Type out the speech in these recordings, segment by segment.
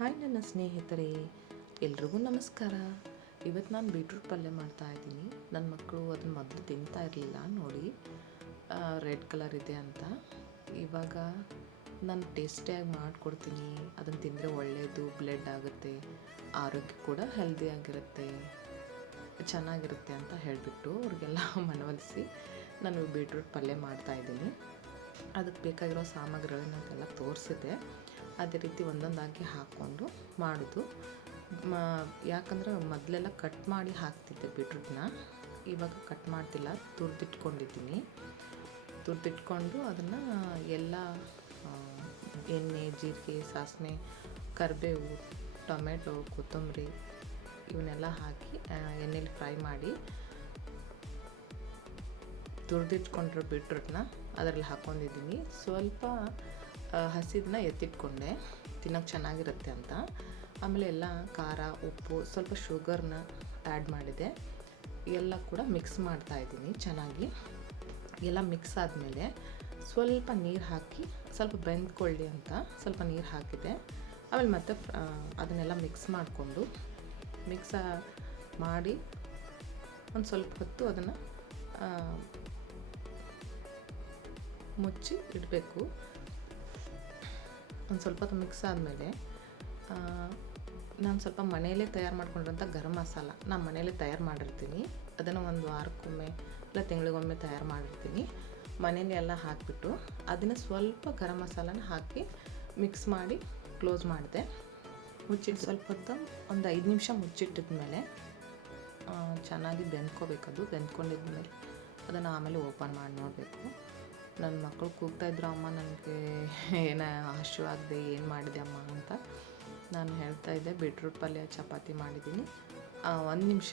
Hi ನನ್ನ ಸ್ನೇಹಿತರೆ, ಎಲ್ರಿಗೂ ನಮಸ್ಕಾರ. ಇವತ್ತು ನಾನು ಬೀಟ್ರೂಟ್ ಪಲ್ಯ ಮಾಡ್ತಾಯಿದ್ದೀನಿ. ನನ್ನ ಮಕ್ಕಳು ಅದನ್ನು ಮೊದಲು ತಿಂತಾ ಇರಲಿಲ್ಲ, ನೋಡಿ ರೆಡ್ ಕಲರ್ ಇದೆ ಅಂತ. ಇವಾಗ ನಾನು ಟೇಸ್ಟಿಯಾಗಿ ಮಾಡಿಕೊಡ್ತೀನಿ. ಅದನ್ನು ತಿಂದರೆ ಒಳ್ಳೆಯದು, ಬ್ಲಡ್ ಆಗುತ್ತೆ, ಆರೋಗ್ಯ ಕೂಡ ಹೆಲ್ದಿಯಾಗಿರುತ್ತೆ, ಚೆನ್ನಾಗಿರುತ್ತೆ ಅಂತ ಹೇಳಿಬಿಟ್ಟು ಅವ್ರಿಗೆಲ್ಲ ಮನವೊಲಿಸಿ ನಾನು ಬೀಟ್ರೂಟ್ ಪಲ್ಯ ಮಾಡ್ತಾಯಿದ್ದೀನಿ. ಅದಕ್ಕೆ ಬೇಕಾಗಿರೋ ಸಾಮಗ್ರಿಗಳನ್ನೆಲ್ಲ ತೋರಿಸಿದೆ. ಅದೇ ರೀತಿ ಒಂದೊಂದಾಗಿ ಹಾಕ್ಕೊಂಡು ಮಾಡೋದು. ಯಾಕಂದರೆ ಮೊದಲೆಲ್ಲ ಕಟ್ ಮಾಡಿ ಹಾಕ್ತಿದ್ದೆ ಬೀಟ್ರೂಟ್ನ, ಇವಾಗ ಕಟ್ ಮಾಡ್ತಿಲ್ಲ, ತುರಿದಿಟ್ಕೊಂಡು ಅದನ್ನು ಎಲ್ಲ ಎಣ್ಣೆ, ಜೀರಿಗೆ, ಸಾಸಿವೆ, ಕರಿಬೇವು, ಟೊಮೆಟೊ, ಕೊತ್ತಂಬರಿ ಇವನ್ನೆಲ್ಲ ಹಾಕಿ ಎಣ್ಣೆಲಿ ಫ್ರೈ ಮಾಡಿ ತುರಿದಿಟ್ಕೊಂಡಿರೋ ಬೀಟ್ರೂಟ್ನ ಅದರಲ್ಲಿ ಹಾಕ್ಕೊಂಡಿದ್ದೀನಿ. ಸ್ವಲ್ಪ ಹಸಿದನ್ನ ಎತ್ತಿಟ್ಕೊಂಡೆ, ತಿನ್ನೋಕೆ ಚೆನ್ನಾಗಿರುತ್ತೆ ಅಂತ. ಆಮೇಲೆ ಎಲ್ಲ ಖಾರ, ಉಪ್ಪು, ಸ್ವಲ್ಪ ಶುಗರ್ನ ಆ್ಯಡ್ ಮಾಡಿದೆ. ಎಲ್ಲ ಕೂಡ ಮಿಕ್ಸ್ ಮಾಡ್ತಾಯಿದ್ದೀನಿ ಚೆನ್ನಾಗಿ. ಎಲ್ಲ ಮಿಕ್ಸ್ ಆದಮೇಲೆ ಸ್ವಲ್ಪ ನೀರು ಹಾಕಿ ಸ್ವಲ್ಪ ಬೆಂದ್ಕೊಳ್ಳಿ ಅಂತ ಸ್ವಲ್ಪ ನೀರು ಹಾಕಿದೆ. ಆಮೇಲೆ ಮತ್ತೆ ಅದನ್ನೆಲ್ಲ ಮಿಕ್ಸ್ ಮಾಡಿ ಒಂದು ಸ್ವಲ್ಪ ಹೊತ್ತು ಅದನ್ನು ಮುಚ್ಚಿ ಇಡಬೇಕು. ಒಂದು ಸ್ವಲ್ಪ ಹೊತ್ತು ಮಿಕ್ಸ್ ಆದಮೇಲೆ ನಾನು ಸ್ವಲ್ಪ ಮನೆಯಲ್ಲೇ ತಯಾರು ಮಾಡ್ಕೊಂಡಿರೋಂಥ ಗರಂ ಮಸಾಲ ನಾನು ಮನೆಯಲ್ಲೇ ತಯಾರು ಮಾಡಿರ್ತೀನಿ. ಅದನ್ನು ಒಂದು ವಾರಕ್ಕೊಮ್ಮೆ ಇಲ್ಲ ತಿಂಗಳಿಗೊಮ್ಮೆ ತಯಾರು ಮಾಡಿರ್ತೀನಿ. ಮನೆಯಲ್ಲೇ ಎಲ್ಲ ಹಾಕಿಬಿಟ್ಟು ಅದನ್ನು ಸ್ವಲ್ಪ ಗರಂ ಮಸಾಲನ ಹಾಕಿ ಮಿಕ್ಸ್ ಮಾಡಿ ಕ್ಲೋಸ್ ಮಾಡಿದೆ. ಮುಚ್ಚಿಟ್ಟು ಸ್ವಲ್ಪ ಹೊತ್ತು ಒಂದು 5 ನಿಮಿಷ ಮುಚ್ಚಿಟ್ಟಿದ್ಮೇಲೆ ಚೆನ್ನಾಗಿ ಬೆಂದ್ಕೋಬೇಕದು. ಬೆಂದ್ಕೊಂಡಿದ್ಮೇಲೆ ಅದನ್ನು ಆಮೇಲೆ ಓಪನ್ ಮಾಡಿ ನೋಡಬೇಕು. ನನ್ನ ಮಕ್ಕಳು ಕೂಗ್ತಾಯಿದ್ರು, ಅಮ್ಮ ನನಗೆ ಏನೋ ಹಸಿವಾಗಿದೆ, ಏನು ಮಾಡಿದೆ ಅಮ್ಮ ಅಂತ. ನಾನು ಹೇಳ್ತಾಯಿದ್ದೆ ಬೀಟ್ರೂಟ್ ಪಲ್ಯ ಚಪಾತಿ ಮಾಡಿದ್ದೀನಿ, 1 ನಿಮಿಷ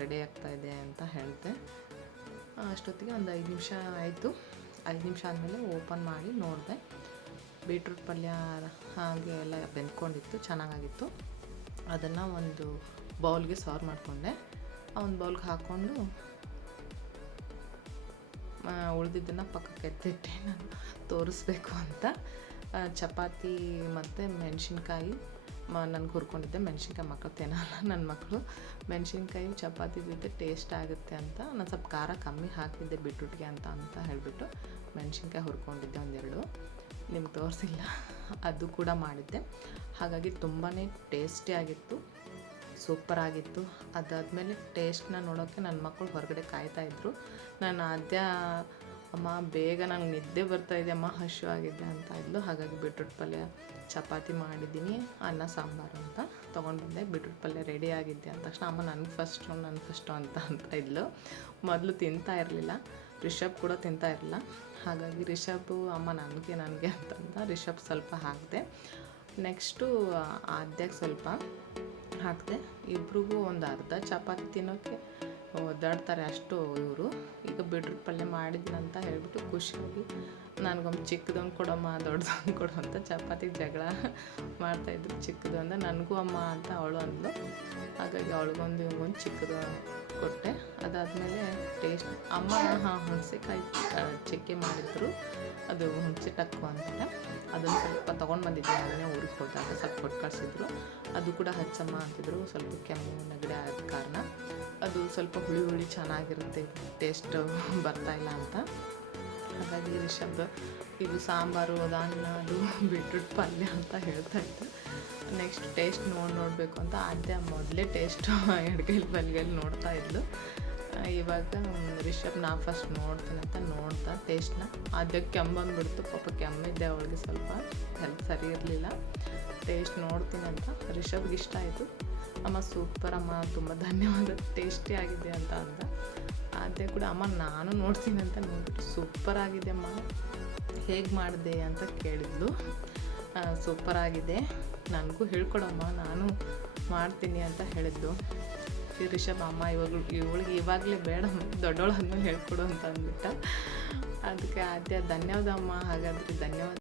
ರೆಡಿ ಆಗ್ತಾಯಿದೆ ಅಂತ ಹೇಳಿದೆ. ಅಷ್ಟೊತ್ತಿಗೆ ಒಂದು 5 ನಿಮಿಷ ಆಯಿತು. 5 ನಿಮಿಷ ಆದಮೇಲೆ ಓಪನ್ ಮಾಡಿ ನೋಡಿದೆ. ಬೀಟ್ರೂಟ್ ಪಲ್ಯ ಹಾಗೆ ಎಲ್ಲ ಬೆಂದ್ಕೊಂಡಿತ್ತು, ಚೆನ್ನಾಗಾಗಿತ್ತು. ಅದನ್ನು ಒಂದು ಬೌಲ್ಗೆ ಸರ್ವ್ ಮಾಡಿಕೊಂಡೆ. ಆ ಒಂದು ಬೌಲ್ಗೆ ಹಾಕ್ಕೊಂಡು ಉಳಿದಿದ್ದನ್ನು ಪಕ್ಕಕ್ಕೆ ಎತ್ತಿಟ್ಟೆ ನಾನು ತೋರಿಸ್ಬೇಕು ಅಂತ. ಚಪಾತಿ ಮತ್ತು ಮೆಣಸಿನ್ಕಾಯಿ ನನಗೆ ಹುರ್ಕೊಂಡಿದ್ದೆ. ಮೆಣಸಿನ್ಕಾಯಿ ಮಕ್ಕಳು ತಿನ್ನಲ್ಲ ನನ್ನ ಮಕ್ಕಳು. ಮೆಣಸಿನ್ಕಾಯಿ ಚಪಾತಿ ಜೊತೆ ಟೇಸ್ಟ್ ಆಗುತ್ತೆ ಅಂತ ನಾನು ಸ್ವಲ್ಪ ಖಾರ ಕಮ್ಮಿ ಹಾಕಿದ್ದೆ ಬೀಟ್ರೂಟ್ಗೆ ಅಂತ ಹೇಳಿಬಿಟ್ಟು ಮೆಣಸಿನ್ಕಾಯಿ ಹುರ್ಕೊಂಡಿದ್ದೆ ಒಂದೆರಡು. ನಿಮ್ಗೆ ತೋರಿಸಿಲ್ಲ, ಅದು ಕೂಡ ಮಾಡಿದ್ದೆ. ಹಾಗಾಗಿ ತುಂಬಾ ಟೇಸ್ಟಿಯಾಗಿತ್ತು, ಸೂಪರಾಗಿತ್ತು. ಅದಾದಮೇಲೆ ಟೇಸ್ಟ್ನ ನೋಡೋಕ್ಕೆ ನನ್ನ ಮಕ್ಕಳು ಹೊರಗಡೆ ಕಾಯ್ತಾಯಿದ್ರು. ನಾನು ಅಮ್ಮ ಬೇಗ ನಂಗೆ ನಿದ್ದೆ ಬರ್ತಾಯಿದೆ ಅಮ್ಮ, ಹಸಿವಾಗಿದೆ ಅಂತ ಇದ್ಲು. ಹಾಗಾಗಿ ಬೀಟ್ರೂಟ್ ಪಲ್ಯ ಚಪಾತಿ ಮಾಡಿದ್ದೀನಿ, ಅನ್ನ ಸಾಂಬಾರು ಅಂತ ತೊಗೊಂಡು ಬಂದೆ. ಬೀಟ್ರೂಟ್ ಪಲ್ಯ ರೆಡಿ ಆಗಿದ್ದೆ ಅಂದ ತಕ್ಷಣ ಅಮ್ಮ ನನಗೆ ಫಸ್ಟು ಅಂತ ಇದ್ಲು. ಮೊದಲು ತಿಂತಾ ಇರಲಿಲ್ಲ, ರಿಷಬ್ ಕೂಡ ತಿಂತಾ ಇರಲಿಲ್ಲ. ಹಾಗಾಗಿ ರಿಷಬ್ ಅಮ್ಮ ನನಗೆ ಅಂತಂದ. ರಿಷಬ್ ಸ್ವಲ್ಪ ಹಾಕಿದೆ. ನೆಕ್ಸ್ಟು ಆದ್ಯಾಗೆ ಸ್ವಲ್ಪ ಹಾಕಿದೆ. ಇಬ್ರಿಗೂ ಒಂದು ಅರ್ಧ ಚಪಾತಿ ತಿನ್ನೋಕ್ಕೆ ಒದ್ದಾಡ್ತಾರೆ ಅಷ್ಟು ಇವರು. ಈಗ ಬೀಟ್ರೂಟ್ ಪಲ್ಯ ಮಾಡಿದ್ನಂತ ಹೇಳ್ಬಿಟ್ಟು ಖುಷಿಯಾಗಿ ನನಗೊಮ್ಮೆ ಚಿಕ್ಕದೊಂದು ಕೊಡಮ್ಮ, ದೊಡ್ಡದೊಂದು ಕೊಡು ಅಂತ ಚಪಾತಿಗೆ ಜಗಳ ಮಾಡ್ತಾಯಿದ್ರು. ಚಿಕ್ಕದು ಅಂದರೆ ನನಗೂ ಅಮ್ಮ ಅಂತ ಅವಳು ಅಂದ್ಲು. ಹಾಗಾಗಿ ಅವಳಿಗೊಂದು ಇವ್ಗೊಂದು ಚಿಕ್ಕದು ಕೊಟ್ಟೆ. ಅದಾದಮೇಲೆ ಟೇಸ್ಟ್ ಅಮ್ಮ ಹುಣಸೆಕಾಯಿ ಚಕ್ಕೆ ಮಾಡಿದ್ರು, ಅದು ಹುಣಸೆ ಟಕ್ಕು ಅಂತಾರೆ. ಅದನ್ನು ಸ್ವಲ್ಪ ತೊಗೊಂಡು ಬಂದಿದ್ದೆ ನಾನೇ ಊರಿಗೆ ಹೋದಾಗ, ಸ್ವಲ್ಪ ಕೊಟ್ಟು ಕಳಿಸಿದ್ರು. ಅದು ಕೂಡ ಹಚ್ಚಮ್ಮ ಅಂತಿದ್ರು. ಸ್ವಲ್ಪ ಕೆಮ್ಮು ನೆಗಡಿ ಆದ ಕಾರಣ ಅದು ಸ್ವಲ್ಪ ಹುಳಿ ಚೆನ್ನಾಗಿರುತ್ತೆ, ಟೇಸ್ಟ್ ಬರ್ತಾಯಿಲ್ಲ ಅಂತ. ಹಾಗಾಗಿ ರಿಷಬ್ ಇದು ಸಾಂಬಾರು, ಅದು ಬೀಟ್ರೂಟ್ ಪಲ್ಯ ಅಂತ ಹೇಳ್ತಾಯಿತ್ತು. ನೆಕ್ಸ್ಟ್ ಟೇಸ್ಟ್ ನೋಡಬೇಕು ಅಂತ ಆದ್ಯ ಮೊದಲೇ ಟೇಸ್ಟು ಎಡಗೈಲಿ ಬಲಗೈಲಿ ನೋಡ್ತಾ ಇದ್ಲು. ಇವಾಗ ರಿಷಬ್ ನಾ ಫಸ್ಟ್ ನೋಡ್ತೀನಿ ಅಂತ ನೋಡ್ತಾ ಟೇಸ್ಟ್ನ. ಆದ್ಯಕ್ಕೆ ಕೆಮ್ಮು ಬಂದುಬಿಡ್ತು, ಪಾಪ ಕೆಮ್ಮಿದ್ದೆ ಅವಳಿಗೆ, ಸ್ವಲ್ಪ ಹೆಲ್ತ್ ಸರಿ ಇರಲಿಲ್ಲ. ಟೇಸ್ಟ್ ನೋಡ್ತೀನಿ ಅಂತ ರಿಷಬ್ಗೆ ಇಷ್ಟ ಆಯಿತು. ಅಮ್ಮ ಸೂಪರ್ ಅಮ್ಮ, ತುಂಬ ಧನ್ಯವಾದ, ಟೇಸ್ಟಿ ಆಗಿದೆ ಅಂತ ಅಂದ. ಆದ್ಯ ಕೂಡ ಅಮ್ಮ ನಾನು ನೋಡ್ತೀನಿ ಅಂತ ನೋಡ್ಬಿಟ್ಟು ಸೂಪರ್ ಆಗಿದೆ ಅಮ್ಮ, ಹೇಗೆ ಮಾಡಿದೆ ಅಂತ ಕೇಳಿದ್ಲು. ಸೂಪರಾಗಿದೆ, ನನಗೂ ಹೇಳ್ಕೊಡಮ್ಮ, ನಾನು ಮಾಡ್ತೀನಿ ಅಂತ ಹೇಳಿದ್ದು. ರಿಷಬ್ ಅಮ್ಮ ಇವಳಿಗೆ ಇವಾಗಲೇ ಬೇಡ, ದೊಡ್ಡೋಳು ಆದ್ಮೇಲೆ ಹೇಳ್ಕೊಡು ಅಂತ ಅಂದ್ಬಿಟ್ಟ. ಅದಕ್ಕೆ ಆದ್ಯ ಧನ್ಯವಾದ ಅಮ್ಮ. ಹಾಗಾದರೆ ಧನ್ಯವಾದ.